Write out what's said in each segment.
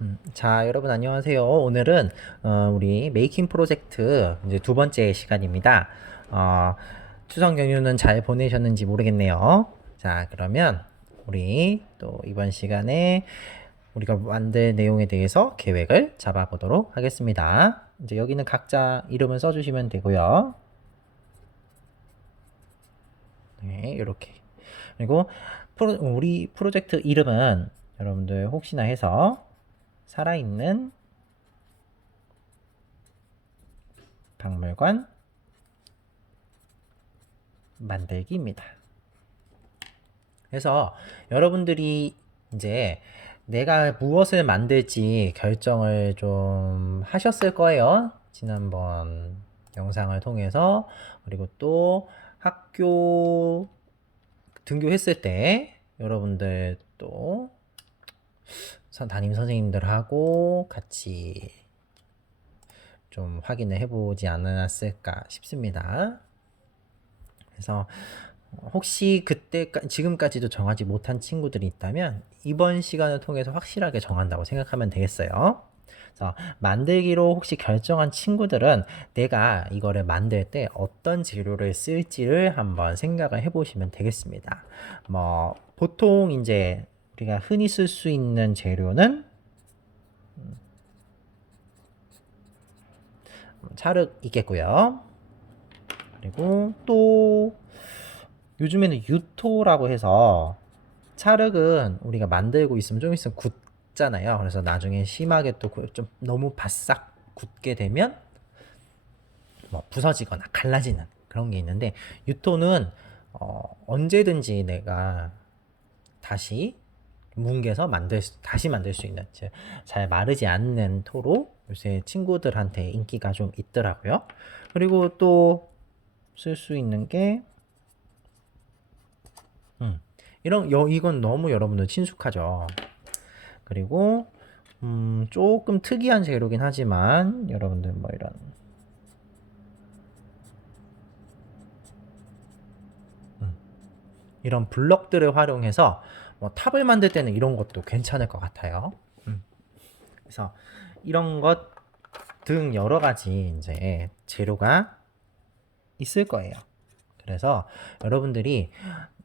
음, 자, 여러분 안녕하세요. 오늘은 어, 우리 메이킹 프로젝트 이제 두 번째 시간입니다. 어, 추석 연휴는 잘 보내셨는지 모르겠네요. 자, 그러면 우리 또 이번 시간에 우리가 만들 내용에 대해서 계획을 잡아보도록 하겠습니다. 이제 여기는 각자 이름을 써주시면 되고요. 네, 이렇게. 그리고 프로, 우리 프로젝트 이름은 여러분들 혹시나 해서 살아있는 박물관 만들기입니다. 그래서 여러분들이 이제 내가 무엇을 만들지 결정을 좀 하셨을 거예요. 지난번 영상을 통해서 그리고 또 학교 등교했을 때 여러분들 또 선- 담임 선생님들하고 같이 좀 확인을 해보지 않았을까 싶습니다. 그래서 혹시 그때 지금까지도 정하지 못한 친구들이 있다면 이번 시간을 통해서 확실하게 정한다고 생각하면 되겠어요. 그래서 만들기로 혹시 결정한 친구들은 내가 이거를 만들 때 어떤 재료를 쓸지를 한번 생각을 해보시면 되겠습니다. 뭐 보통 이제 우리가 흔히 쓸 수 있는 재료는 음, 찰흙 있겠고요. 그리고 또 요즘에는 유토라고 해서 찰흙은 우리가 만들고 있으면 좀 있으면 굳잖아요. 그래서 나중에 심하게 또 좀 너무 바싹 굳게 되면 뭐 부서지거나 갈라지는 그런 게 있는데 유토는 어 언제든지 내가 다시 뭉개서 만들 수- 다시 만들 수 있는 즉, 잘 마르지 않는 토로 요새 친구들한테 인기가 좀 있더라고요. 그리고 또 쓸 수 있는 게 음, 이런 여, 이건 너무 여러분들 친숙하죠. 그리고 음, 조금 특이한 재료긴 하지만 여러분들 뭐 이런 음, 이런 블럭들을 활용해서 뭐 탑을 만들 때는 이런 것도 괜찮을 것 같아요. 음. 그래서 이런 것 등 여러 가지 이제 재료가 있을 거예요. 그래서 여러분들이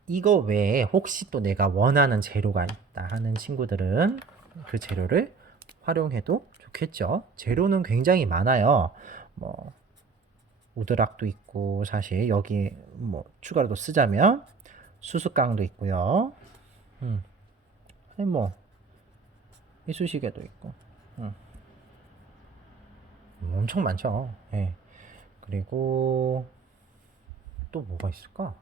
이거 외에 혹시 또 내가 원하는 재료가 있다 하는 친구들은 그 재료를 활용해도 좋겠죠. 재료는 굉장히 많아요. 뭐 우드락도 있고 사실 여기 뭐 추가로 또 쓰자면 수수깡도 있고요. 음. 아니 뭐 이쑤시개도 있고. 음. 음, 엄청 많죠. 예. 그리고 또 뭐가 있을까?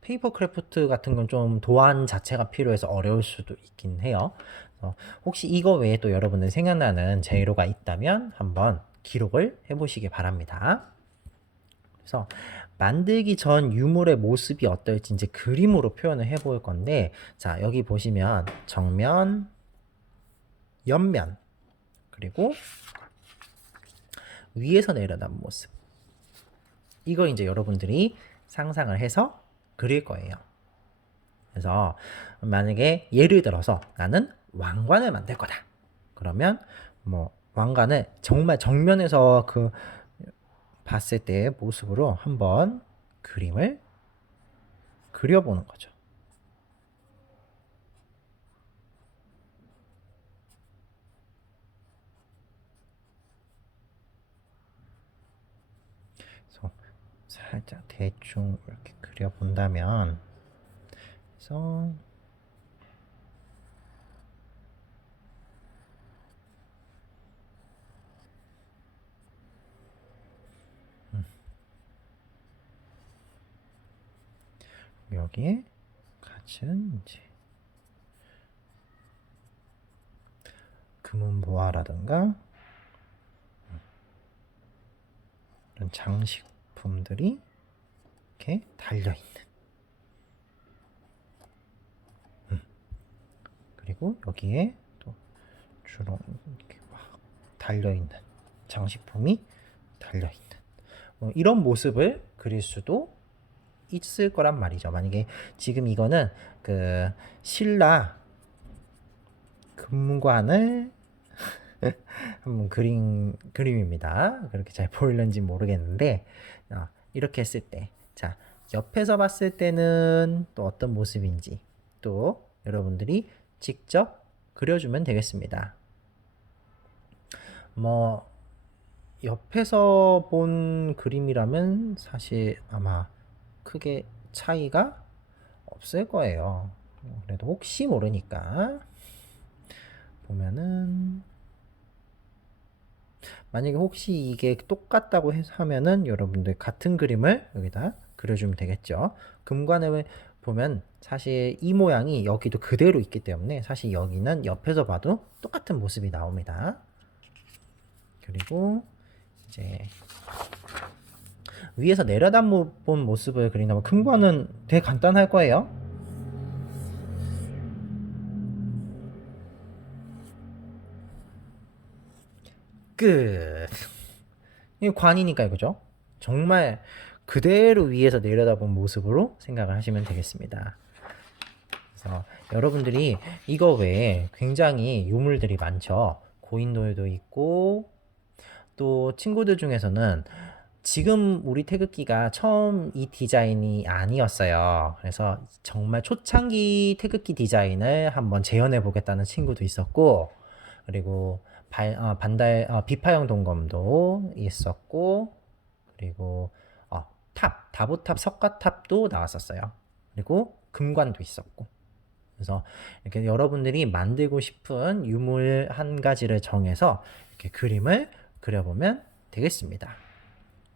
페이퍼 크래프트 같은 건 좀 도안 자체가 필요해서 어려울 수도 있긴 해요. 어, 혹시 이거 외에 또 여러분들 생각나는 재료가 있다면 한번 기록을 해보시기 바랍니다. 그래서 만들기 전 유물의 모습이 어떨지 이제 그림으로 표현을 해 볼 건데, 자, 여기 보시면 정면, 옆면, 그리고 위에서 내려다본 모습. 이거 이제 여러분들이 상상을 해서 그릴 거예요. 그래서 만약에 예를 들어서 나는 왕관을 만들 거다. 그러면 뭐 왕관을 정말 정면에서 그 봤을 때의 모습으로 한번 그림을 그려보는 거죠. 그래서 살짝 대충 이렇게 그려본다면 그래서 여기에 같은 이제 금은보화라든가 음. 이런 장식품들이 이렇게 달려 있는. 음. 그리고 여기에 또 주로 이렇게 막 달려 있는 장식품이 달려 있는 뭐 이런 모습을 그릴 수도 있을 거란 말이죠. 만약에 지금 이거는 그 신라 금관을 한번 그린 그림입니다. 그렇게 잘 보이는지 모르겠는데 어, 이렇게 했을 때, 자 옆에서 봤을 때는 또 어떤 모습인지 또 여러분들이 직접 그려주면 되겠습니다. 뭐 옆에서 본 그림이라면 사실 아마 크게 차이가 없을 거예요. 그래도 혹시 모르니까 보면은 만약에 혹시 이게 똑같다고 하면은 여러분들 같은 그림을 여기다 그려주면 되겠죠. 금관을 보면 사실 이 모양이 여기도 그대로 있기 때문에 사실 여기는 옆에서 봐도 똑같은 모습이 나옵니다. 그리고 이제 위에서 내려다 본 모습을 그린다면 금관은 되게 간단할 거예요. 끝. 이 관이니까 이거죠. 정말 그대로 위에서 내려다본 모습으로 생각을 하시면 되겠습니다. 그래서 여러분들이 이거 외에 굉장히 유물들이 많죠. 고인돌도 있고 또 친구들 중에서는 지금 우리 태극기가 처음 이 디자인이 아니었어요. 그래서 정말 초창기 태극기 디자인을 한번 재현해 보겠다는 친구도 있었고, 그리고 발, 어, 반달 어, 비파형 동검도 있었고, 그리고 어, 탑 다보탑 석가탑도 나왔었어요. 그리고 금관도 있었고. 그래서 이렇게 여러분들이 만들고 싶은 유물 한 가지를 정해서 이렇게 그림을 그려보면 되겠습니다.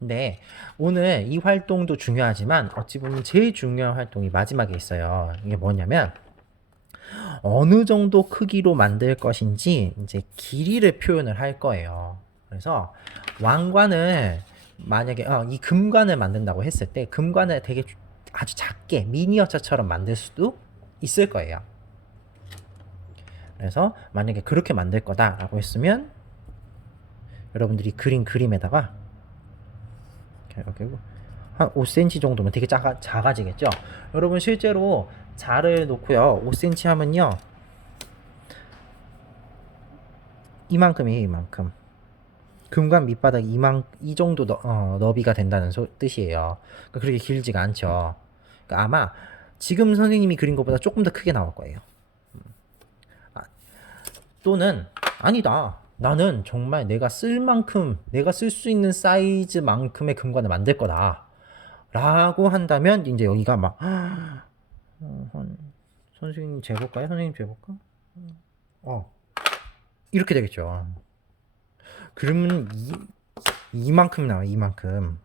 근데 오늘 이 활동도 중요하지만 어찌 보면 제일 중요한 활동이 마지막에 있어요. 이게 뭐냐면 어느 정도 크기로 만들 것인지 이제 길이를 표현을 할 거예요. 그래서 왕관을 만약에 어, 이 금관을 만든다고 했을 때 금관을 되게 아주 작게 미니어처처럼 만들 수도 있을 거예요. 그래서 만약에 그렇게 만들 거다라고 했으면 여러분들이 그린 그림에다가 이렇게 한 5cm 정도면 되게 작아, 작아지겠죠? 여러분 실제로 자를 놓고요. 5cm 하면요. 이만큼이에요 이만큼. 금관 밑바닥 이만 이 정도 너, 어, 너비가 된다는 소, 뜻이에요. 그러니까 그렇게 길지가 않죠. 그러니까 아마 지금 선생님이 그린 것보다 조금 더 크게 나올 거예요. 아, 또는 아니다 나는 정말 내가 쓸 만큼, 내가 쓸 수 있는 사이즈만큼의 금관을 만들 거다. 라고 한다면, 이제 여기가 막, 어, 한, 선생님 재볼까요? 선생님 재볼까? 어. 이렇게 되겠죠. 그러면 이, 이만큼 나와, 이만큼.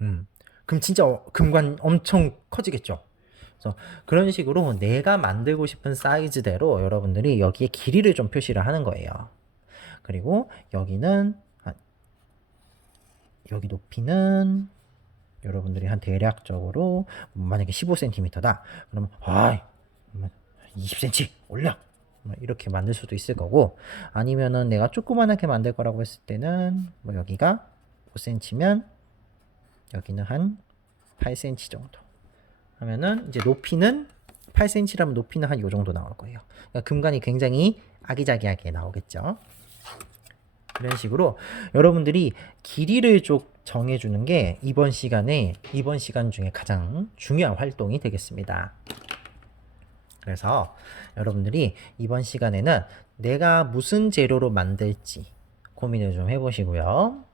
음. 그럼 진짜 어, 금관 엄청 커지겠죠. 그래서 그런 식으로 내가 만들고 싶은 사이즈대로 여러분들이 여기에 길이를 좀 표시를 하는 거예요. 그리고 여기는 여기 높이는 여러분들이 한 대략적으로 만약에 15cm다. 그러면 아 20cm 올려! 뭐 이렇게 만들 수도 있을 거고 아니면은 내가 조그만하게 만들 거라고 했을 때는 뭐 여기가 5cm면 여기는 한 8cm 정도 하면은 이제 높이는 8cm라면 높이는 한 요 정도 나올 거예요. 그러니까 금관이 굉장히 아기자기하게 나오겠죠. 이런 식으로 여러분들이 길이를 좀 정해주는 게 이번 시간에 이번 시간 중에 가장 중요한 활동이 되겠습니다. 그래서 여러분들이 이번 시간에는 내가 무슨 재료로 만들지 고민을 좀 해보시고요.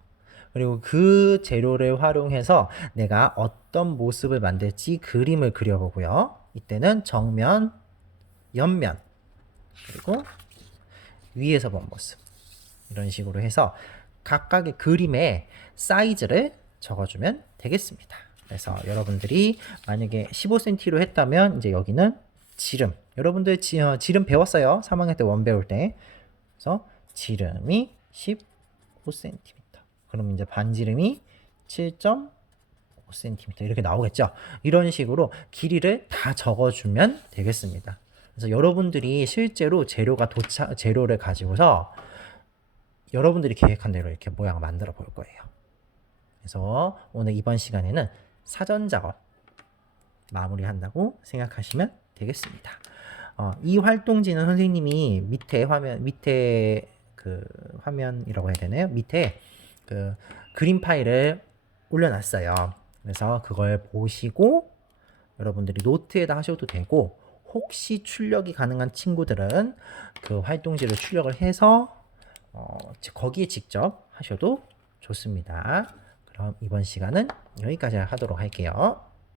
그리고 그 재료를 활용해서 내가 어떤 모습을 만들지 그림을 그려보고요. 이때는 정면, 옆면, 그리고 위에서 본 모습. 이런 식으로 해서 각각의 그림의 사이즈를 적어주면 되겠습니다. 그래서 여러분들이 만약에 15cm로 했다면 이제 여기는 지름. 여러분들 지, 어, 지름 배웠어요. 3학년 때 원 배울 때. 그래서 지름이 15cm. 그럼 이제 반지름이 7.5cm 이렇게 나오겠죠. 이런 식으로 길이를 다 적어주면 되겠습니다. 그래서 여러분들이 실제로 재료가 도착 재료를 가지고서 여러분들이 계획한 대로 이렇게 모양을 만들어 볼 거예요. 그래서 오늘 이번 시간에는 사전 작업 마무리한다고 생각하시면 되겠습니다. 어, 이 활동지는 선생님이 밑에 화면 밑에 그 화면이라고 해야 되나요? 밑에 그 그림 파일을 올려놨어요. 그래서 그걸 보시고 여러분들이 노트에다 하셔도 되고 혹시 출력이 가능한 친구들은 그 활동지를 출력을 해서 어, 지- 거기에 직접 하셔도 좋습니다. 그럼 이번 시간은 여기까지 하도록 할게요.